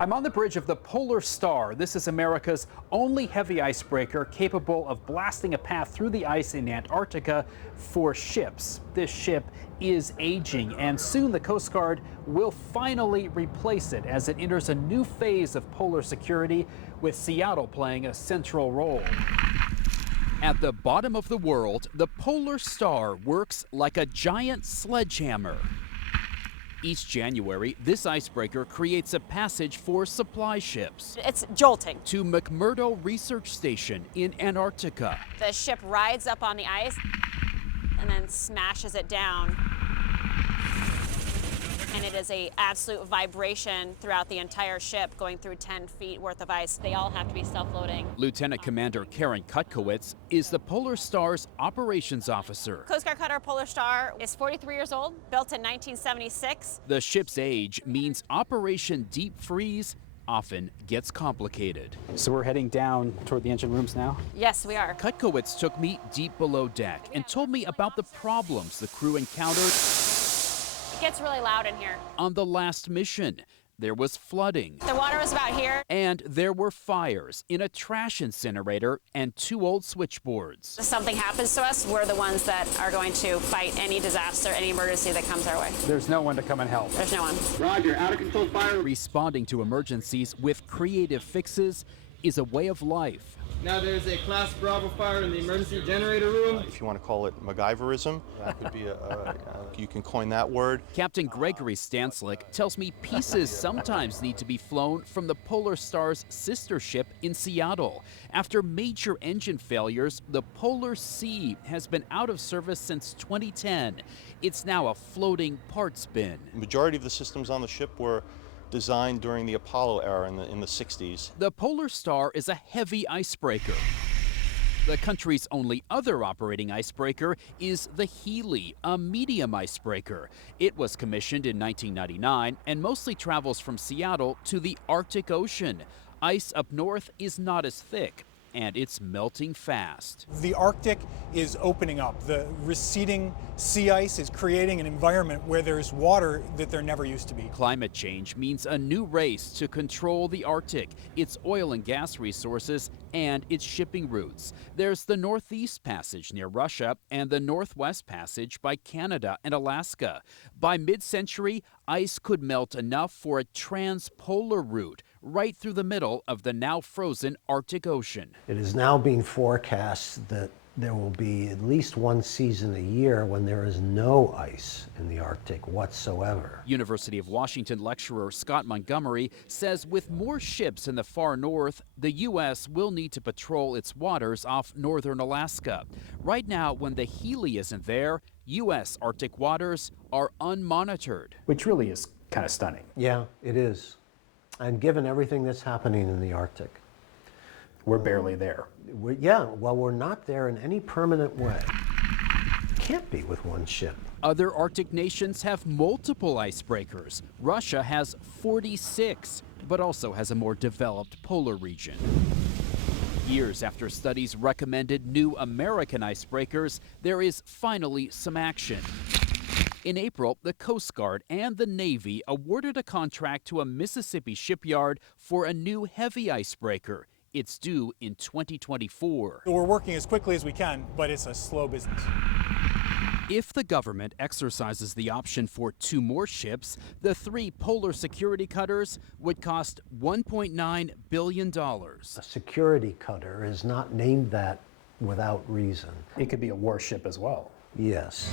I'm on the bridge of the Polar Star. This is America's only heavy icebreaker capable of blasting a path through the ice in Antarctica for ships. This ship is aging, and soon the Coast Guard will finally replace it as it enters a new phase of polar security, with Seattle playing a central role. At the bottom of the world, the Polar Star works like a giant sledgehammer. Each January, this icebreaker creates a passage for supply ships. It's jolting. To McMurdo Research Station in Antarctica. The ship rides up on the ice and then smashes it down. And it is an absolute vibration throughout the entire ship, going through 10 feet worth of ice. They all have to be self-loading. Lieutenant Commander Karen Kutkowitz is the Polar Star's operations officer. Coast Guard cutter Polar Star is 43 years old, built in 1976. The ship's age means Operation Deep Freeze often gets complicated. So we're heading down toward the engine rooms now? Yes, we are. Kutkowitz took me deep below deck and told me about the problems the crew encountered. It gets really loud in here. On the last mission, there was flooding. The water was about here. And there were fires in a trash incinerator and 2 old switchboards. If something happens to us, we're the ones that are going to fight any disaster, any emergency that comes our way. There's no one to come and help. There's no one. Roger, out of control fire. Responding to emergencies with creative fixes is a way of life. Now there's a Class Bravo fire in the emergency generator room. If you want to call it MacGyverism, that could be you can coin that word. Captain Gregory Stanslick tells me pieces sometimes need to be flown from the Polar Star's sister ship in Seattle. After major engine failures, the Polar Sea has been out of service since 2010. It's now a floating parts bin. The majority of the systems on the ship were designed during the Apollo era in the 60s. The Polar Star is a heavy icebreaker. The country's only other operating icebreaker is the Healy, a medium icebreaker. It was commissioned in 1999 and mostly travels from Seattle to the Arctic Ocean. Ice up north is not as thick, and it's melting fast. The Arctic is opening up. The receding sea ice is creating an environment where there's water that there never used to be. Climate change means a new race to control the Arctic, its oil and gas resources, and its shipping routes. There's the Northeast Passage near Russia and the Northwest Passage by Canada and Alaska. By mid-century, ice could melt enough for a transpolar route right through the middle of the now frozen Arctic Ocean. It is now being forecast that there will be at least one season a year when there is no ice in the Arctic whatsoever. University of Washington lecturer Scott Montgomery says with more ships in the far north, the U.S. will need to patrol its waters off northern Alaska. Right now, when the Healy isn't there, U.S. Arctic waters are unmonitored. Which really is kind of stunning. Yeah, it is. And given everything that's happening in the Arctic, we're barely there. We're not there in any permanent way. Can't be with one ship. Other Arctic nations have multiple icebreakers. Russia has 46, but also has a more developed polar region. Years after studies recommended new American icebreakers, there is finally some action. In April, the Coast Guard and the Navy awarded a contract to a Mississippi shipyard for a new heavy icebreaker. It's due in 2024. We're working as quickly as we can, but it's a slow business. If the government exercises the option for 2 more ships, the 3 polar security cutters would cost $1.9 billion. A security cutter is not named that without reason. It could be a warship as well. Yes.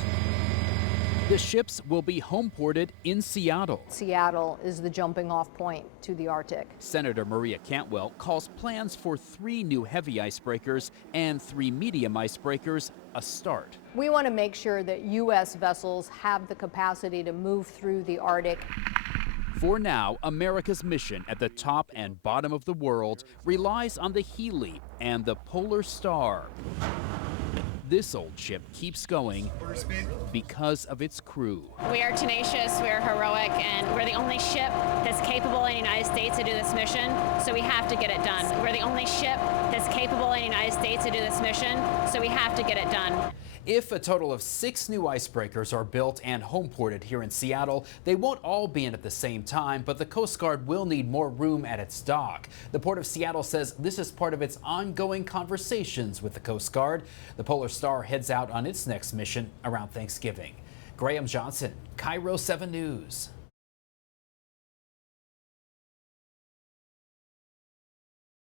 The ships will be home-ported in Seattle. Seattle is the jumping-off point to the Arctic. Senator Maria Cantwell calls plans for 3 new heavy icebreakers and 3 medium icebreakers a start. We want to make sure that U.S. vessels have the capacity to move through the Arctic. For now, America's mission at the top and bottom of the world relies on the Healy and the Polar Star. This old ship keeps going because of its crew. We are tenacious, we are heroic, and we're the only ship that's capable in the United States to do this mission, so we have to get it done. We're the only ship that's capable in the United States to do this mission, so we have to get it done. If a total of 6 new icebreakers are built and homeported here in Seattle, they won't all be in at the same time, but the Coast Guard will need more room at its dock. The Port of Seattle says this is part of its ongoing conversations with the Coast Guard. The Polar Star heads out on its next mission around Thanksgiving. Graham Johnson, Cairo 7 News.